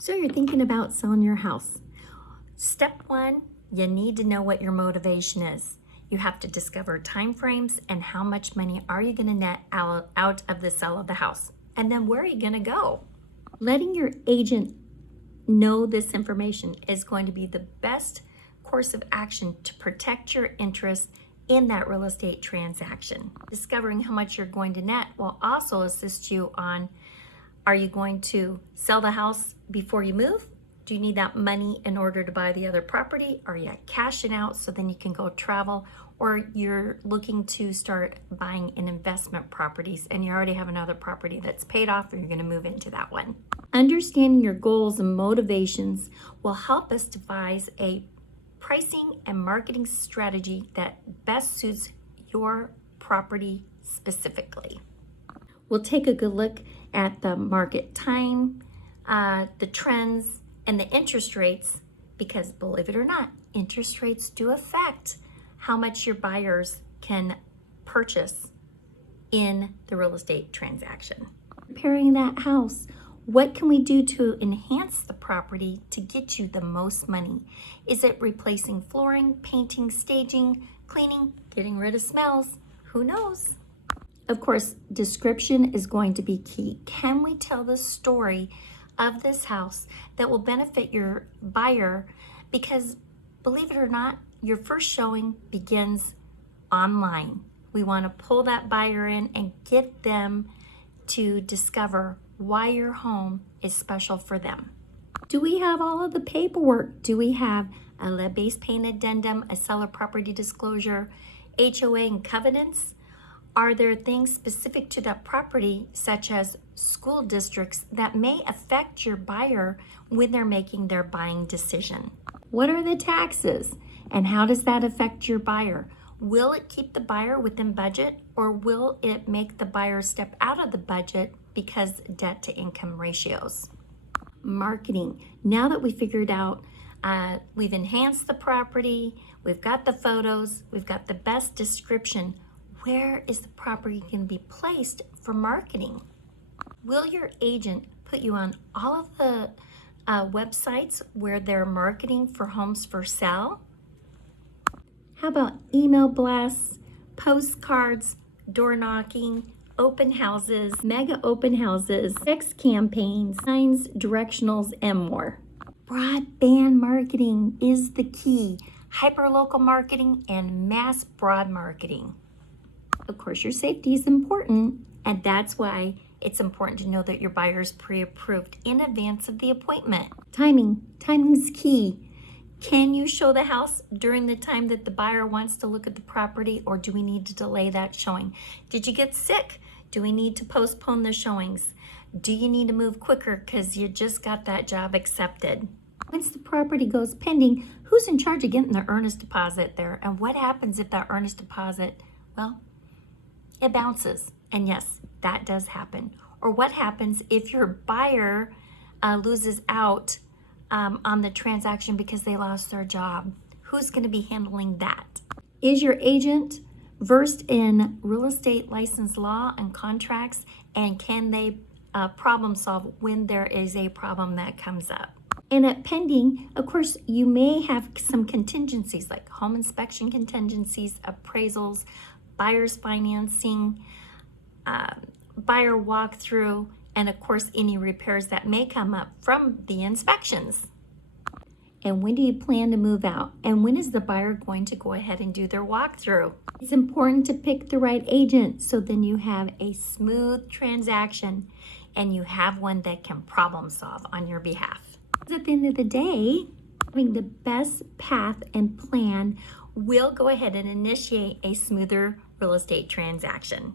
So you're thinking about selling your house. Step one, you need to know what your motivation is. You have to discover timeframes and how much money are you going to net out of the sale of the house. And then where are you going to go? Letting your agent know this information is going to be the best course of action to protect your interest in that real estate transaction. Discovering how much you're going to net will also assist you on, are you going to sell the house before you move? Do you need that money in order to buy the other property? Are you cashing out so then you can go travel? Or you're looking to start buying in investment properties and you already have another property that's paid off, or you're going to move into that one. Understanding your goals and motivations will help us devise a pricing and marketing strategy that best suits your property specifically. We'll take a good look at the market time, the trends, and the interest rates, because believe it or not, interest rates do affect how much your buyers can purchase in the real estate transaction. Preparing that house, what can we do to enhance the property to get you the most money? Is it replacing flooring, painting, staging, cleaning, getting rid of smells? Who knows? Of course, description is going to be key. Can we tell the story of this house that will benefit your buyer? Because believe it or not, your first showing begins online. We want to pull that buyer in and get them to discover why your home is special for them. Do we have all of the paperwork? Do we have a lead-based paint addendum, a seller property disclosure, HOA and covenants? Are there things specific to that property, such as school districts, that may affect your buyer when they're making their buying decision? What are the taxes, and how does that affect your buyer? Will it keep the buyer within budget, or will it make the buyer step out of the budget because debt to income ratios? Marketing. Now that we figured out, we've enhanced the property, we've got the photos, we've got the best description, where is the property going to be placed for marketing? Will your agent put you on all of the websites where they're marketing for homes for sale? How about email blasts, postcards, door knocking, open houses, mega open houses, text campaigns, signs, directionals, and more? Broadband marketing is the key. Hyperlocal marketing and mass broad marketing. Of course, your safety is important, and that's why it's important to know that your buyer is pre-approved in advance of the appointment. Timing's key. Can you show the house during the time that the buyer wants to look at the property, or do we need to delay that showing? Did you get sick? Do we need to postpone the showings? Do you need to move quicker because you just got that job accepted? Once the property goes pending, who's in charge of getting the earnest deposit there? And what happens if that earnest deposit, well, it bounces? And yes, that does happen. Or what happens if your buyer loses out on the transaction because they lost their job? Who's going to be handling that? Is your agent versed in real estate license law and contracts, and can they problem solve when there is a problem that comes up? And at pending, of course, you may have some contingencies like home inspection contingencies, appraisals, buyer's financing, buyer walkthrough, and of course, any repairs that may come up from the inspections. And when do you plan to move out? And when is the buyer going to go ahead and do their walkthrough? It's important to pick the right agent so then you have a smooth transaction and you have one that can problem solve on your behalf. At the end of the day, having the best path and plan will go ahead and initiate a smoother real estate transaction.